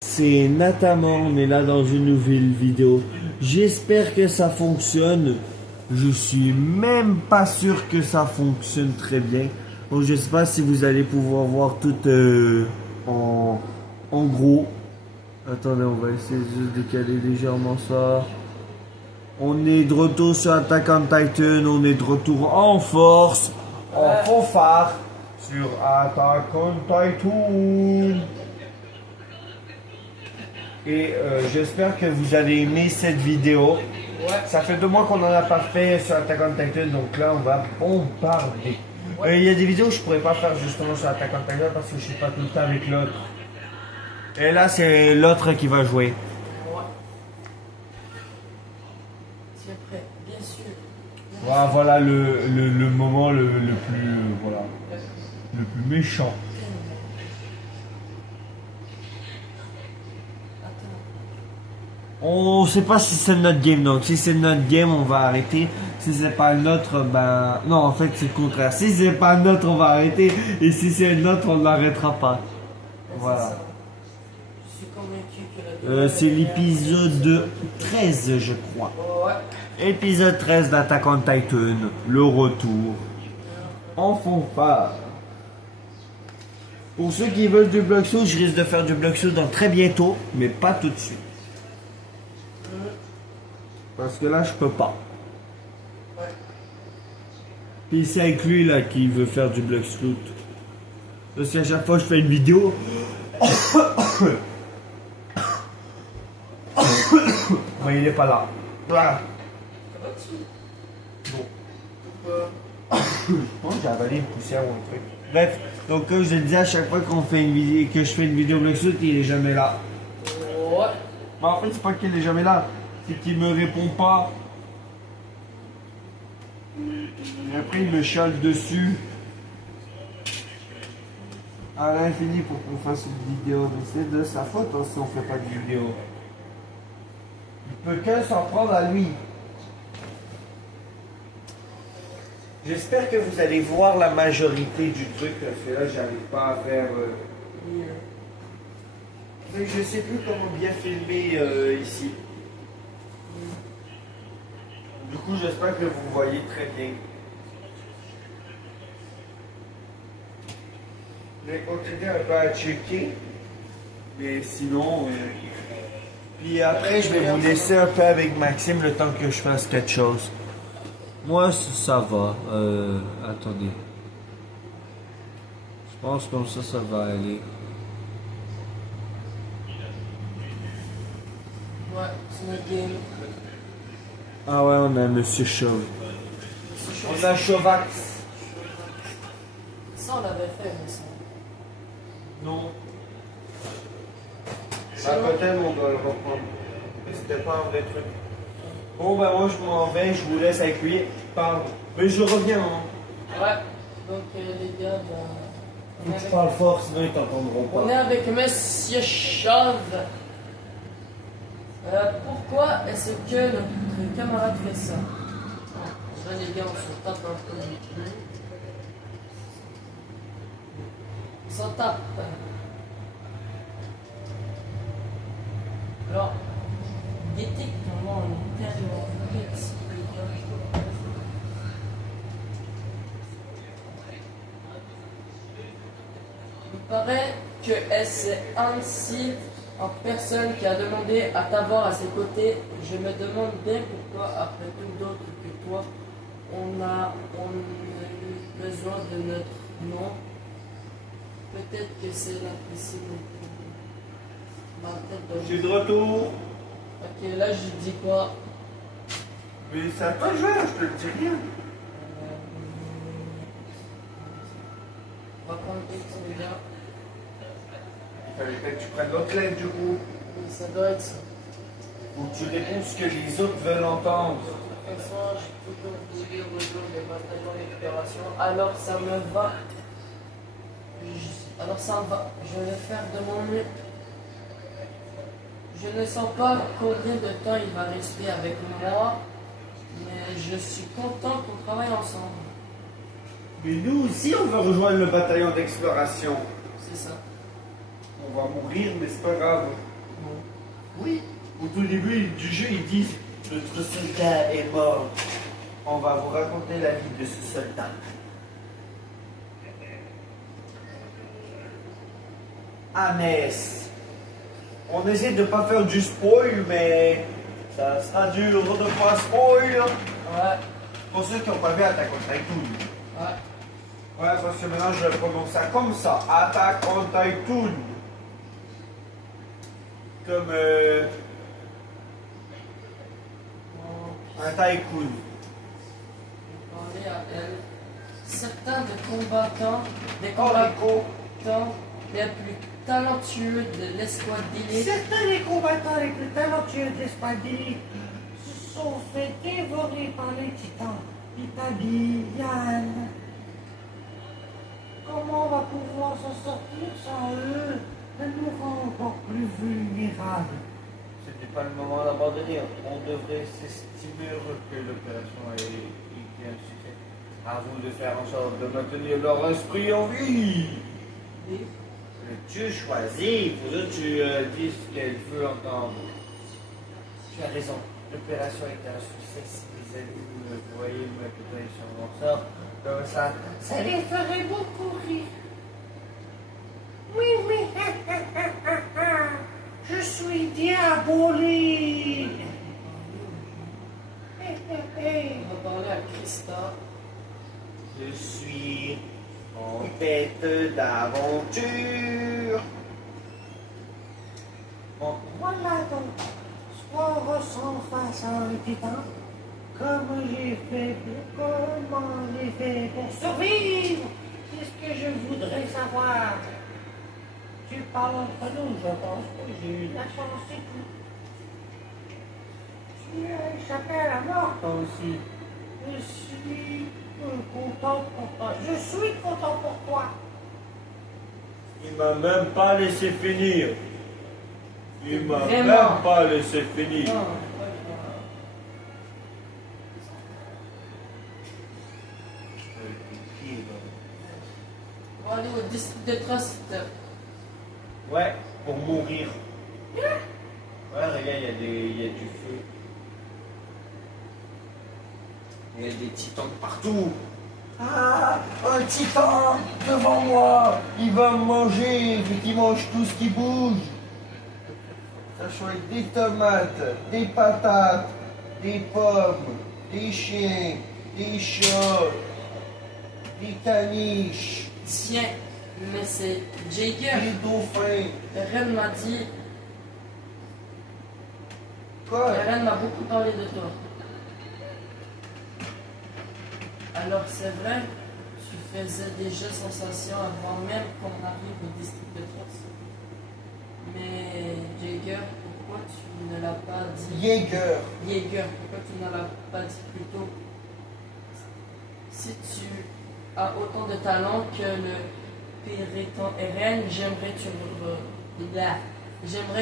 C'est Natama, on est là dans une nouvelle vidéo. J'espère que ça fonctionne. Je suis même pas sûr que ça fonctionne très bien. Donc je sais pas si vous allez pouvoir voir tout en gros. Attendez, on va essayer juste de caler légèrement ça. On est de retour sur Attack on Titan. On est de retour en force, en fanfare sur Attack on Titan. Et j'espère que vous allez aimer cette vidéo. Ça fait 2 mois qu'on n'en a pas fait sur Attack on Titan, donc là on va bombarder. Il y a des vidéos que je pourrais pas faire justement sur Attack on Titan parce que je suis pas tout le temps avec l'autre. Et là c'est l'autre qui va jouer. Tu es prêt, bien sûr. Voilà le moment le plus voilà, le plus méchant. On sait pas si c'est notre game, donc si c'est notre game, on va arrêter. Si c'est pas le nôtre, ben non, en fait c'est le contraire. Si c'est pas le nôtre, on va arrêter. Et si c'est le nôtre, on n'arrêtera pas. Voilà. Je suis convaincu que la C'est l'épisode 13, je crois. Épisode 13 d'Attack on Titan, le retour. En fanfare. Pour ceux qui veulent du block show, je risque de faire du block show dans très bientôt, mais pas tout de suite. Parce que là, je peux pas. Puis c'est avec lui là qui veut faire du block shoot. Parce qu'à chaque fois que je fais une vidéo. Mais il est pas là. Voilà. Bon. Je pense que j'ai avalé une poussière ou un truc. Bref, donc comme je le dis à chaque fois qu'on fait une vidéo, que je fais une vidéo block shoot, il est jamais là. Mais en fait, c'est pas qu'il est jamais là, c'est qu'il me répond pas. Et après, il me chiale dessus à l'infini pour qu'on fasse une vidéo. Mais c'est de sa faute hein, si on fait pas de vidéo. Il peut que s'en prendre à lui. J'espère que vous allez voir la majorité du truc parce que là, j'arrive pas à faire. Mais je sais plus comment bien filmer ici. Du coup, j'espère que vous voyez très bien. Je vais continuer un peu à checker. Mais sinon. Puis après, je vais vous laisser un peu avec Maxime le temps que je fasse quelque chose. Moi, ça va. Attendez. Je pense comme ça va aller. Ouais, c'est notre game. Ah ouais, on a Monsieur Chauve. On a Chauvax. Ça, on l'avait fait, mais ça. Non. À côté, on doit le reprendre. Mais c'était pas un vrai truc. Bon, ben moi, je m'en vais, je vous laisse avec lui. Pardon. Mais je reviens, hein. Ouais. Donc, les gars, ben, Faut que tu parles fort, sinon ils t'entendront pas. on est avec Monsieur Chauve. Pourquoi est-ce que notre camarade fait ça? Là, les gars, on se tape un peu. On s'en tape. Alors, guettez comment on est tellement petit, les gars. Il paraît que c'est ainsi en personne qui a demandé à t'avoir à ses côtés. Je me demande bien pourquoi, après tout d'autres que toi, on a eu besoin de notre nom. Peut-être que c'est la possibilité. Ma tête de Je suis de retour. Ok, là je dis quoi? Mais ça pas joué, je te le dis rien. On va prendre X, les gars. Il fallait peut-être que tu prennes l'autre lettre du coup. Oui, ça doit être ça. Ou que tu réponds ce que les autres veulent entendre. De toute façon, j'ai toujours voulu rejoindre les bataillons d'exploration. Alors ça me va. Alors ça me va. Je vais faire de mon mieux. Je ne sens pas combien de temps il va rester avec moi, mais je suis content qu'on travaille ensemble. Mais nous aussi, on veut rejoindre le bataillon d'exploration. C'est ça. On va mourir, mais c'est pas grave. Oui, au tout début du jeu, ils disent notre soldat est mort. On va vous raconter la vie de ce soldat. Annès. On essaie de pas faire du spoil, mais ça sera dur de pas spoil. Ouais. Pour ceux qui n'ont pas vu Attack on Titan. Ouais. Ouais, parce que maintenant je prononce ça comme ça. Attack on Titan. Comme un tycoon. Parler à elle. Certains des Oh, combattants les plus talentueux de l'escouade d'élite Certains des combattants les plus talentueux de l'espace d'élite se sont fait dévorer par les titans. Itabi, Yann. Comment on va pouvoir s'en sortir sans eux? Ça nous rend encore plus vulnérables. Ce n'est pas le moment d'abandonner. On devrait s'estimer que l'opération est un succès. À vous de faire en sorte de maintenir leur esprit en vie. et Tu choisis, il faut que tu dises ce qu'elle veut entendre. Tu as raison, l'opération est un succès. Si les amis vous le voyez maintenant, ils s'en sortent comme ça. Ça les ferait beaucoup rire. Oui, oui, je suis diabolique. on va parler à Christa. Je suis en quête d'aventure. Bon, Voilà donc, soit on ressent face à un titan, comment j'ai fait pour survivre? C'est ce que je voudrais savoir. Tu parles entre nous, je pense que j'ai eu de la chance, c'est tout. Tu as échappé à la mort, toi aussi. Je suis content pour toi. Je suis content pour toi. il m'a même pas laissé finir. Il m'a Vraiment? même pas laissé finir. Non, on va aller au district de Trust. Ouais, pour mourir. Ouais, regarde, il y a du feu. Il y a des titans de partout. Ah, un titan devant moi. Il va me manger, vu qu'il mange tout ce qui bouge. Ça soit des tomates, des patates, des pommes, des chiens, des chats, des caniches, Tiens, mais c'est Jaeger. des dauphins. Ren m'a dit, Quoi? Ren m'a beaucoup parlé de toi. Alors c'est vrai, tu faisais déjà sensation avant même qu'on arrive au district de Trust. Mais Jaeger, pourquoi tu ne l'as pas dit? Jaeger. Jaeger, pourquoi tu ne l'as pas dit plus tôt? Si tu as autant de talent que le Périton Eren, j'aimerais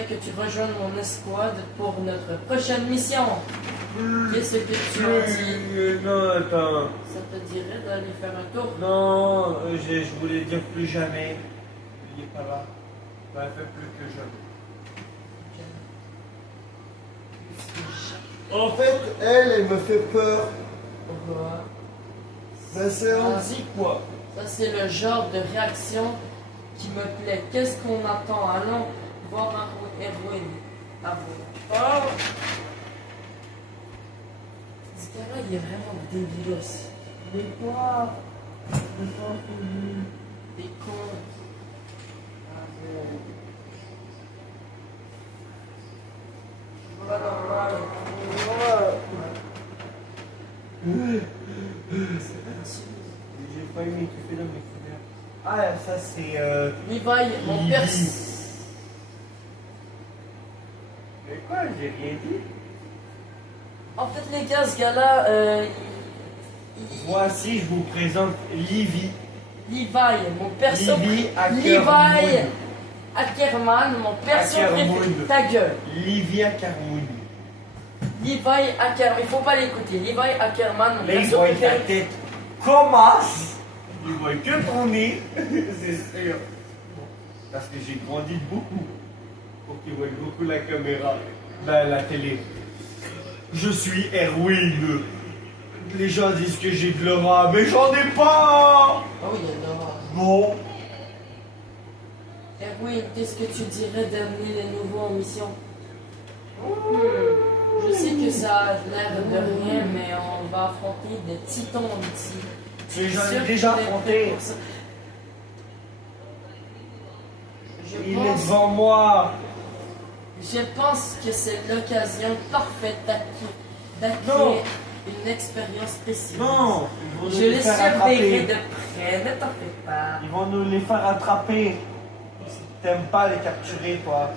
que tu rejoignes mon escouade pour notre prochaine mission. Qu'est-ce que tu en dis? Non, attends. Ça te dirait d'aller faire un tour? Non, je voulais dire plus jamais. Il n'est pas là. Ça fait plus que jamais. En fait, elle me fait peur. Pourquoi? Ben, c'est anti quoi. Ça, c'est le genre de réaction qui me plaît. Qu'est-ce qu'on attend? Allons voir un héroïne. Ah bon. Oh! Ce gars-là, il est vraiment débilos. Mais toi, je pense que Des cons. Pas normal. J'ai pas aimé tout fait dans mes couverts. Ah, ça c'est. Levi, mon père. Mais quoi, j'ai rien dit. En fait, les gars, ce gars-là, Voici, je vous présente Livy. Levi, mon perso. Livy Levi Ackerman. Ackerman, mon perso Ackerman. préféré. Ta gueule. Livy Ackerman. Levi Ackerman, il faut pas l'écouter. Levi Ackerman, mon Là, il perso voit ta préféré. tête commence. Il voit que ton nez. C'est sûr. Parce que j'ai grandi beaucoup. Pour qu'ils voient beaucoup la caméra. Ben, la télé. Je suis Erwin. Les gens disent que j'ai de l'aura, mais j'en ai pas. Ah oui, il y a de l'aura. Bon. Erwin, qu'est-ce que tu dirais d'amener les nouveaux en mission? Je sais que ça a l'air de rien, mais on va affronter des titans ici. Mais j'en ai déjà affronté. Il est devant moi. Je pense que c'est l'occasion parfaite Non. d'acquérir une expérience précieuse. Non. Ils vont Je nous les faire surveillerai attraper. de près, ne t'en fais pas. Ils vont nous les faire attraper. T'aimes pas les capturer, toi.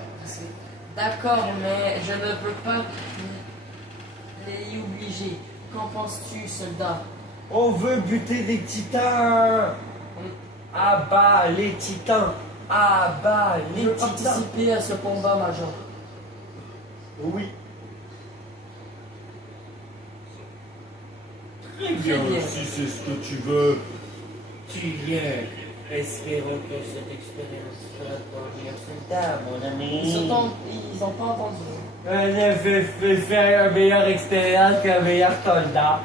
D'accord, mais je ne peux pas les y obliger. Qu'en penses-tu, soldat? On veut buter des titans. Abat les titans. Abat Je les veux titans. participer à ce combat, Major. Oui. Très bien. Si c'est ce que tu veux. Tu viens. Espérons que cette expérience sera pour un soldat, mon ami. Ils ont pas entendu. On a fait faire une meilleure expérience qu'un meilleur soldat.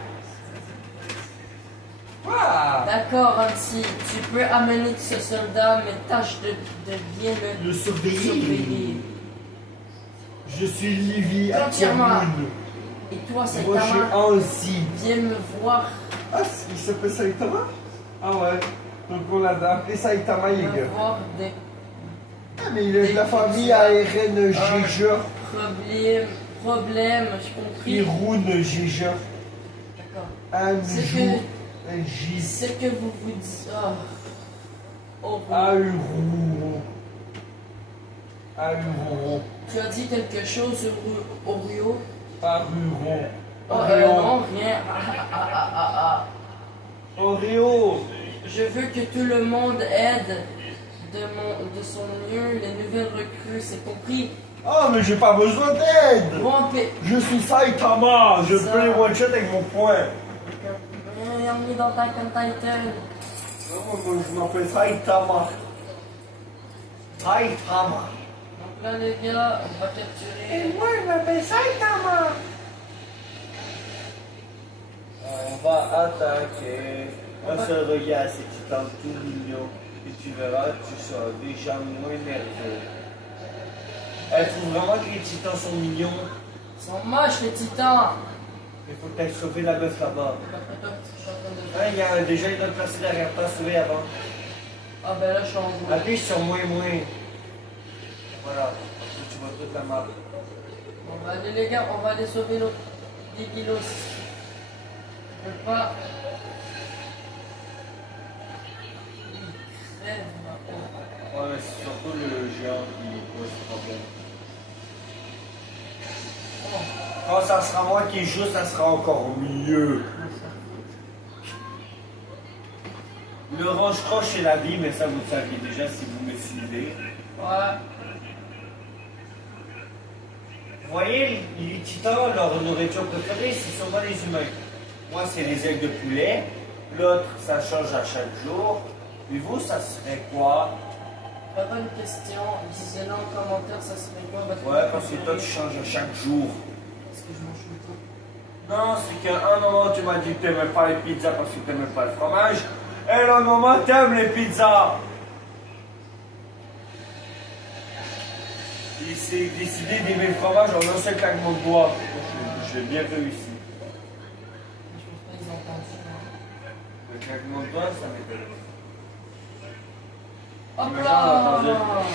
Quoi? D'accord, Hansi, tu peux amener ce soldat, mais tâche de bien Le surveiller. surveiller. Je suis Livy Entièrement. Akirun. Et toi, c'est Moi, je suis Tama, Ansi. viens me voir. Ah, il s'appelle Saitama? Ah ouais. Donc on l'a appelé Saitama Me Yeager. voir des Ah, mais il est de la famille ARN Jeger. problèmes, j'ai compris. Irun Jeger. D'accord. Anjou. C'est Jis. que vous vous dites. Oh. Auru. Auru. Tu as dit quelque chose sur Oreo? Aruron. Oh, Oreo. non, rien. Oreo. Je veux que tout le monde aide de son mieux les nouvelles recrues, c'est compris. Oh, mais j'ai pas besoin d'aide. Bon, Je suis Saitama. Je Ça. peux les one-shot avec mon poing. on est dans ta Titan. Non, moi, je m'appelle Saitama. Saitama. Donc là, les gars, on va capturer. Et moi, je m'appelle Saitama. On va attaquer. Un seul regard, c'est que tu t'en tout mignon. Et tu verras, tu seras déjà moins nerveux. Elle trouve vraiment que les titans sont mignons. Ils sont moches, les titans. Il faut que tu ailles sauver la meuf là-bas. Je suis en train de- Ouais, il y a déjà une autre personne derrière toi, sauver avant. Ah ben là, je suis en roue. Appuie sur moins. Voilà. Tu vois toute la map. On va aller, les gars, on va aller sauver l'autre. Les kilos. Je peux pas. Il crève, ma pauvre. Ouais, mais c'est surtout le géant qui pose problème. Quand ça sera moi qui joue, ça sera encore mieux. Le range-croche c'est la vie, mais ça vous le saviez déjà si vous me suivez. Ouais. Vous voyez, les titans, leur nourriture préférée, c'est sûrement les humains. Moi, c'est les ailes de poulet. L'autre, ça change à chaque jour. Et vous, ça serait quoi? Très bonne question. Disez-le en commentaire, ça serait quoi votre Ouais, parce que toi, tu changes à chaque jour. Est-ce que je mange tout le temps? Non, c'est qu'à un moment, tu m'as dit que t'aimais pas les pizzas parce que t'aimais pas le fromage. Et là, un moment, t'aimes les pizzas. Il s'est décidé d'aimer le fromage en un seul claquement de doigts. Je l'ai bien réussi. Je pense pas qu'ils ont entendu. Le claquement de doigts, ça m'étonne. Hop Mais là! j'en ai entendu.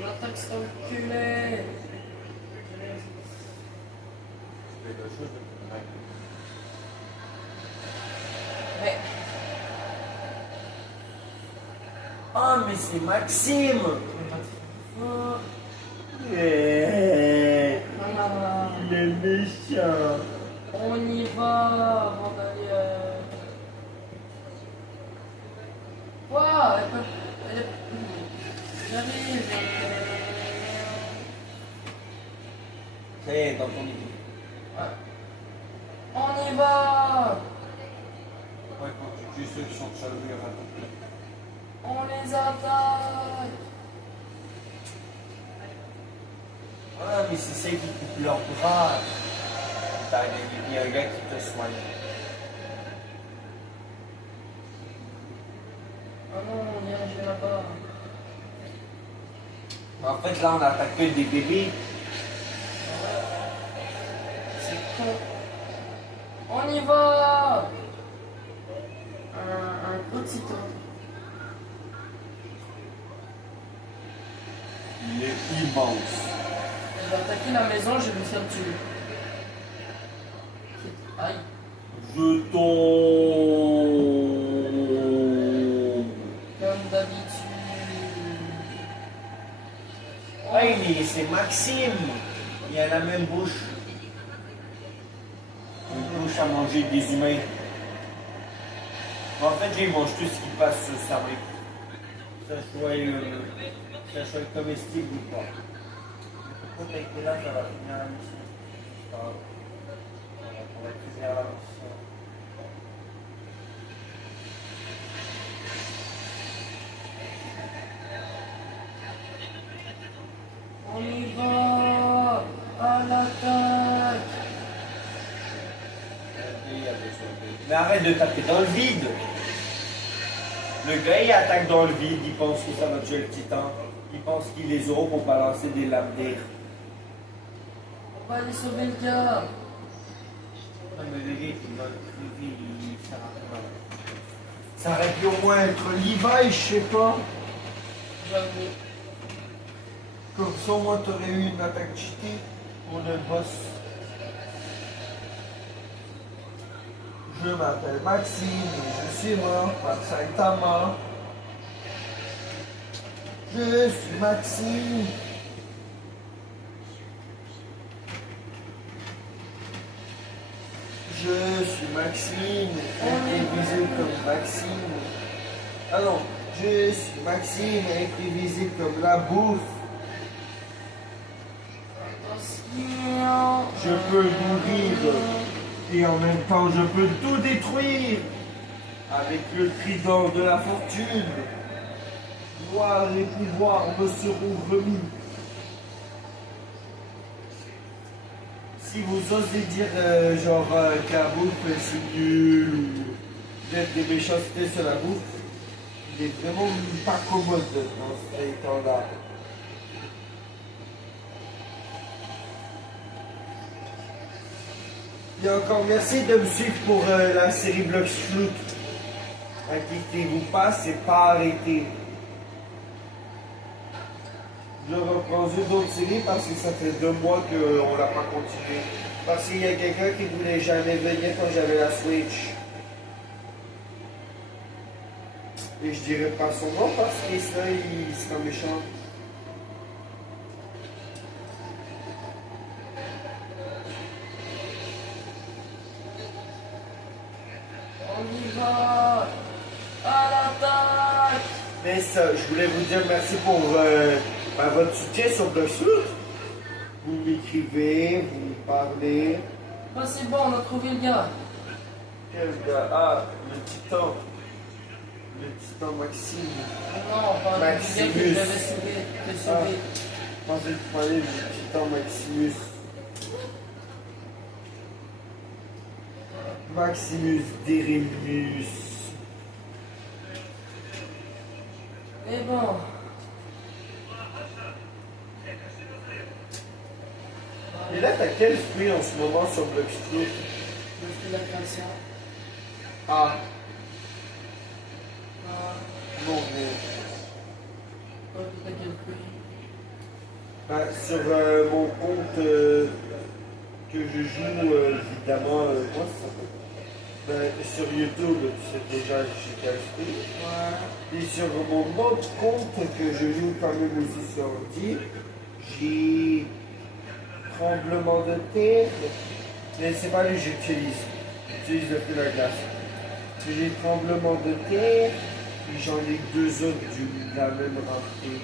L'attaque c'est enculé! Mais, Ah, mais c'est Maxime. oh, Eh, ah, il est méchant. on y va, bandolier. Wow, j'arrive. Ça y est, dans ton équipe. On y va! On Juste ceux qui sont sur le mur. On les attaque. Ah, mais c'est ceux qui coupent leurs bras. Il y a un gars qui te soigne. Oh non, on vient, je vais là-bas. En fait, là, on attaque que des bébés. C'est con. On y va. Un gros titan. Il est immense. Je vais attaquer la maison, je vais faire tuer. Aïe. Je tombe. Comme d'habitude. Ah, c'est Maxime. Il a la même bouche. Une bouche à manger des humains. En fait, il mange tout ce qui passe sur sa main. Ça soit comestible ou pas. Pourquoi t'as été là, ça va finir la mission. On va finir la mission. On y va. À l'attaque. Mais arrête de taper dans le vide. Le gars il attaque dans le vide, il pense que ça va tuer le titan. Il pense qu'il les aura pour balancer des lames d'air. On va aller sauver le gars. Non mais le gars il va crever, il sert à rien. Ça aurait pu au moins être Levi, je sais pas. J'avoue. Comme ça au moins t'aurais eu une attaque cheatée pour le boss. Je m'appelle Maxime et je suis mort par Saitama. Je suis Maxime. Je suis Maxime, imprévisible comme Maxime. Ah non, je suis Maxime, imprévisible comme la bouffe. Attention. Je peux mourir et en même temps je peux tout détruire avec le trident de la fortune. Gloire et pouvoir me seront remis. Si vous osez dire que la bouffe c'est nul ou d'être des méchancetés sur la bouffe, il est vraiment pas commode dans ce temps-là. Et encore merci de me suivre pour la série Blox Flute. Inquiétez-vous pas, c'est pas arrêté. Je reprendrai d'autres séries parce que ça fait 2 mois qu'on l'a pas continué. Parce qu'il y a quelqu'un qui voulait jamais venir quand j'avais la Switch. Et je dirais pas son nom parce que sinon il sera méchant. On y va. À l'attaque. Mais ça, je voulais vous dire merci pour votre soutien sur Blox Flute. Vous m'écrivez, vous me parlez. Bah c'est bon, on a trouvé le gars. Quel gars? Ah, le titan. Le titan Maxime. Non, pas le gars qui Maximus. devait sauver. Te Ah, sauver. je pensais que tu parlais du titan Maximus. Maximus Derimus. Mais bon. Et là, t'as quel fruit en ce moment sur Blox Flute? Je fais la création. Ah, Ah, non, mais. toi, tu as quel fruit? Ben, sur mon compte que je joue, évidemment, moi, ça s'appelle. Ben, sur YouTube, tu sais déjà, j'ai quel fruit. Ouais. Et sur mon autre compte que je joue quand même aussi sur ordi, j'ai tremblement de terre. Mais c'est pas lui que j'utilise. J'utilise le fil à glace. J'ai tremblement de terre et j'en ai 2 autres de la même rentrée.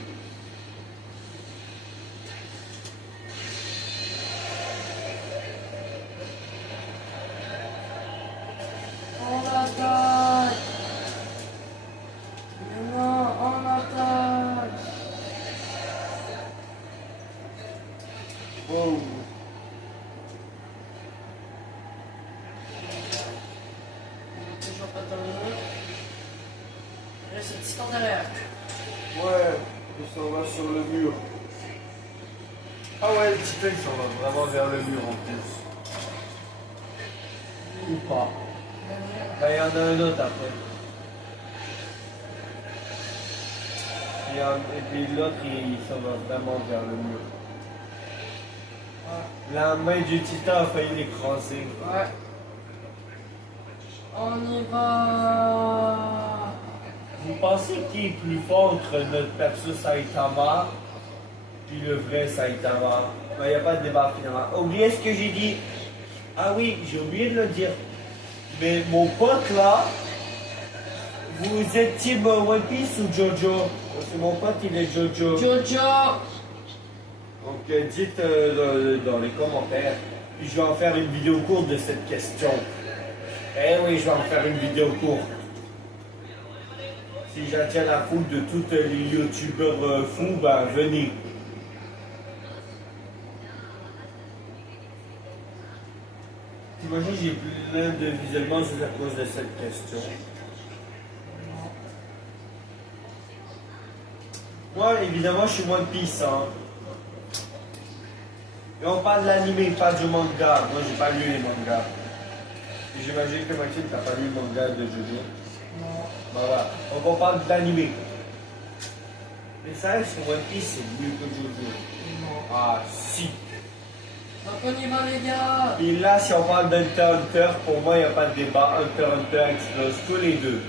On l'attaque. Wow. Toujours pas terminé. Là, c'est Titan derrière. Ouais, il s'en va sur le mur. Ah ouais, le Titan il s'en va vraiment vers le mur en plus. Ou pas. Bah, il y en a un autre après. Et puis l'autre il s'en va vraiment vers le mur. La main du Titan a failli l'écraser. Ouais. On y va. Vous pensez qui est plus fort entre notre perso Saitama puis le vrai Saitama? Il n'y a pas de débat finalement. Oubliez ce que j'ai dit. Ah oui, j'ai oublié de le dire. Mais mon pote là, vous êtes team One Piece ou Jojo? Parce que mon pote il est Jojo. Jojo. Donc dites dans les commentaires. Puis je vais en faire une vidéo courte de cette question. Eh oui, je vais en faire une vidéo courte. Si j'attire la foule de tous les youtubeurs fous, ben venez. T'imagines, j'ai plein de visionnements juste à cause de cette question. Moi, évidemment, je suis One Piece. Hein. Et on parle de l'anime, pas du manga. Moi, j'ai pas lu les mangas. Et j'imagine que Maxime, t'as pas lu le manga de Jojo. Non. Voilà. Donc, on parle de l'anime. Mais ça, sur One Piece, c'est mieux que Jojo. Non. Ah, si. Donc on y va les gars. Et là, si on parle d'Hunter x Hunter, pour moi, il n'y a pas de débat. Hunter x Hunter explose tous les deux.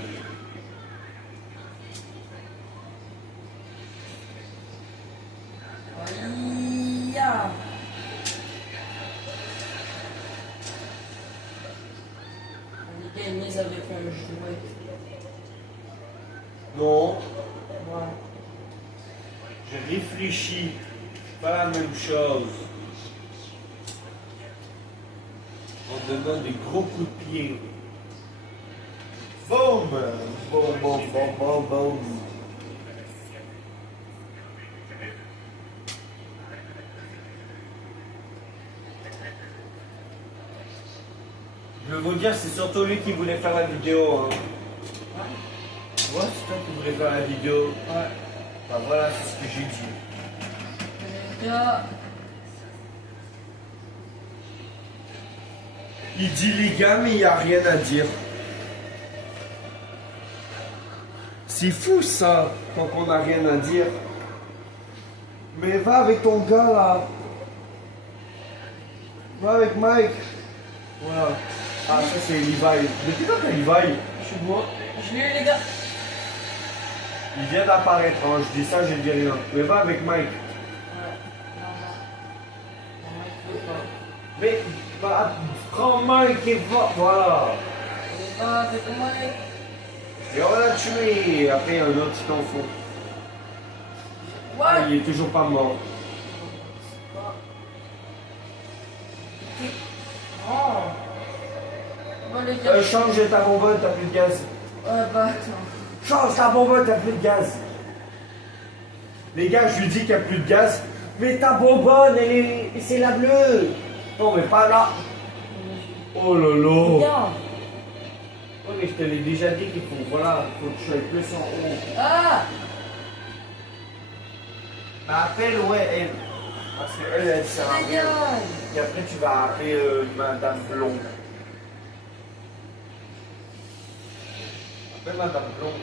Aïe. Les gars ils misent avec un jouet. Non, Ouais. je réfléchis. C'est pas la même chose. On donne des gros coups de pied. Boum! Boum, boum, boum, boum, boum. Je veux vous dire, c'est surtout lui qui voulait faire la vidéo. Hein. Tu vois, c'est toi qui voulais faire la vidéo. Ouais. Bah voilà, c'est ce que j'ai dit. Les gars. Il dit les gars, mais il n'y a rien à dire. C'est fou ça, quand on n'a rien à dire. Mais va avec ton gars là. Va avec Mike. Voilà. Ah, ça c'est Levi. Mais t'es quand Levi? Je suis beau. Je l'ai eu les gars. Il vient d'apparaître, hein. Je dis ça, je dis rien. Mais va avec Mike. Ouais. Non, non. Non, mec, je veux pas. Mais bah, prends Mike et va. Voilà. On y va avec moi. Et on l'a tué. Et après, il y a un autre petit enfant. Ah, Ouais. il est toujours pas mort. Oh. Bon les gars. Change ta bonbonne, t'as plus de gaz. Ouais bah attends. Change ta bonbonne, t'as plus de gaz. Les gars, je lui dis qu'il n'y a plus de gaz. Mais ta bonbonne, c'est la bleue. Non, mais pas là. Oh lolo. Regarde. Oui, mais je te l'ai déjà dit qu'il faut, voilà, faut que tu sois plus en haut. Ah. Mais appelle, ouais, elle. Parce qu'elle, elle sert à rien. Et après, tu vas appeler Madame Blonde. Appelle Madame Blonde.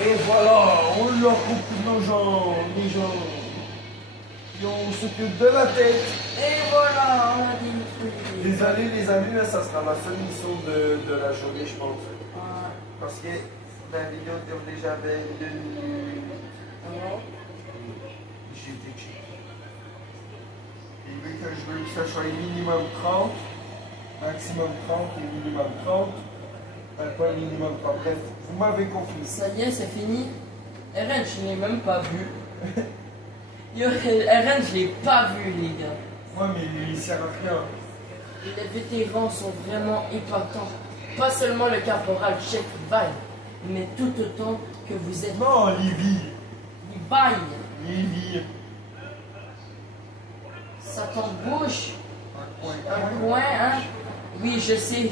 Et voilà, on leur coupe nos gens, les gens. Et on s'occupe de la tête. Et voilà, on a détruit. Désolé les amis, là, ça sera la seule mission de la journée, je pense. Ouais. Parce que la vidéo dure déjà 22 minutes. Ouais. J'ai dit que je veux que ça soit minimum 30, maximum 30 et minimum 30. Pas minimum 30. Bref, vous m'avez compris. Ça y est, c'est fini. RN, je l'ai même pas vu. Yo, RN, je l'ai pas vu, les gars. Ouais, mais il sert à rien. Les vétérans sont vraiment impactants. Pas seulement le caporal chef Levi, mais tout autant que vous êtes Non, Livy. Levi. Lily. Ça t'embouche. Un coin, hein? Oui, je sais,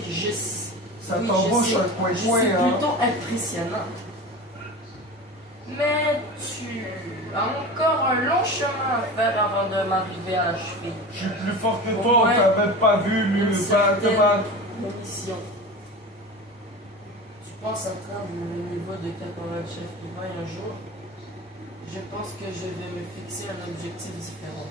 Ça oui, t'embouche je sais. un coin-coin, C'est hein? plutôt impressionnant. Mais tu as encore un long chemin à faire avant de m'arriver à la cheville. Je suis plus fort que Au toi, moins, t'as même pas vu Une le certaine battre. mission. Tu penses atteindre le niveau de 80 chef Levi un jour? Je pense que je vais me fixer un objectif différent.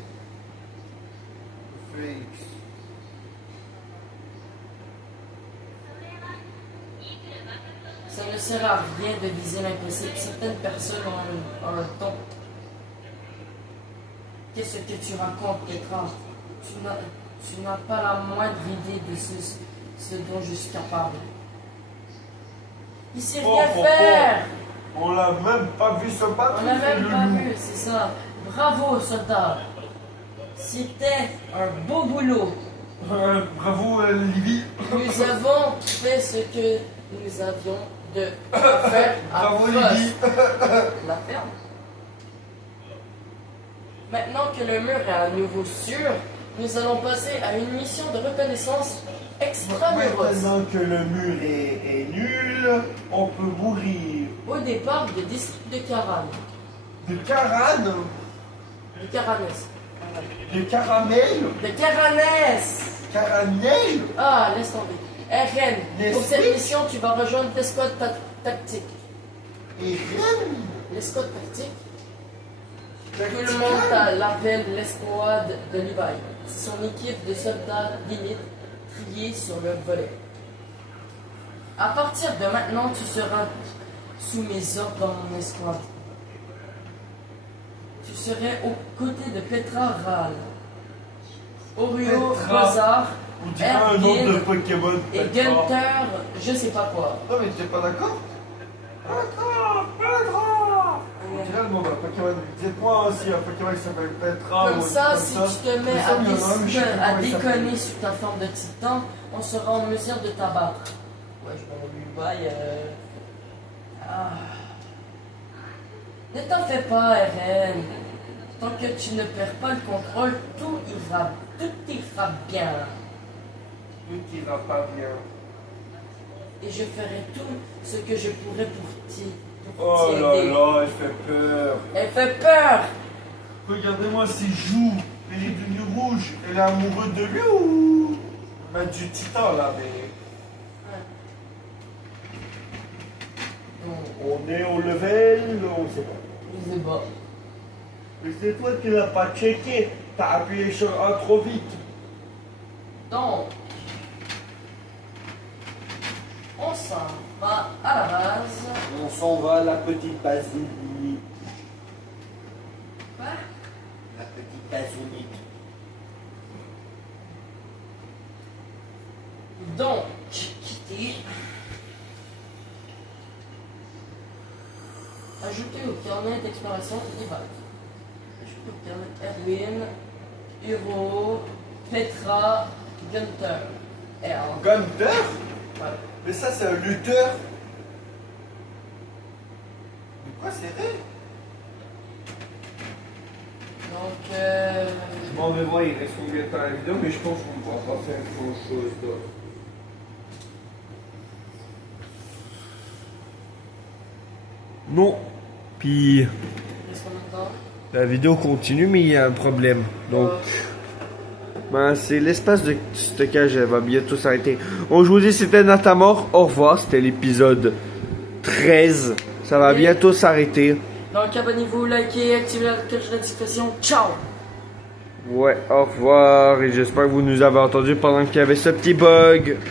Ça ne sert à rien de viser l'impossible. Certaines personnes ont un ton. Qu'est-ce que tu racontes, Petra? Tu n'as pas la moindre idée de ce dont je suis capable. Il sait rien faire! On l'a même pas vu se battre. On n'a même le pas loup. vu, c'est ça. Bravo, soldat. C'était un beau boulot. Bravo, Livy. Nous avons fait ce que nous avions de faire à Bravo, Frost. Livy. La ferme. Maintenant que le mur est à nouveau sûr, nous allons passer à une mission de reconnaissance extramuros. Maintenant que le mur est nul, on peut mourir. Au départ du district de Caran. De Caran, De Caranès. de caramel, De Caranès! caramel. Ah, laisse tomber. RN, pour Nesquik. cette mission, tu vas rejoindre l'escouade tactique. Et rien. L'escouade tactique, tout le monde l'appelle l'escouade de Levi. C'est son équipe de soldats d'élite triés sur le volet. À partir de maintenant, tu seras sous mes ordres dans mon escouade. Tu serais aux côtés de Petra Ral, Oreo Petra. Rosar, On dirait un nom de Ergin Pokémon. et Gunther, je sais pas quoi. Non, mais t'es pas d'accord? Petra, Petra. On dirait le nom d'un Pokémon. Dites-moi aussi un Pokémon qui s'appelle Petra. Comme ou ça, comme si ça. tu te mets Mais ça, il y en a un, mais je sais pas à comment il s'appelle. déconner sur ta forme de titan, on sera en mesure de t'abattre. Ouais, je vais lui baille. Ne t'en fais pas, RN. Tant que tu ne perds pas le contrôle, tout ira bien. Tout ira pas bien. Et je ferai tout ce que je pourrai pour t'y Oh là aider. là, elle fait peur. Elle fait peur. Regardez-moi ses joues. Elle est devenue rouge. Elle est amoureuse de lui ou bah, du titan là, mais. On est au level, on sait pas. Je sais pas. Mais c'est toi qui l'as pas checké. T'as appuyé sur un trop vite. Donc, on s'en va à la base. On s'en va, la petite basilique. Quoi? La petite basilique. Donc, quitter. Ajouter au carnet d'exploration Levi. Ajouter au carnet Erwin, Huro, Petra, Gunther. Gunther? Ouais. Mais ça, c'est un lutteur. De quoi c'est vrai? Donc, Je m'en vais voir, il reste combien de temps à la vidéo, mais je pense qu'on ne pourra pas faire grand chose d'autre. Non. Puis qu'est-ce qu'on entend? la vidéo continue, mais il y a un problème. Donc, ben, c'est l'espace de stockage, elle va bientôt s'arrêter. Donc, je vous dis, c'était Natamor. Au revoir. C'était l'épisode 13. Ça va bientôt s'arrêter. Donc, abonnez-vous, likez, activez la cloche de notification. Ciao! Ouais, au revoir. Et j'espère que vous nous avez entendu pendant qu'il y avait ce petit bug.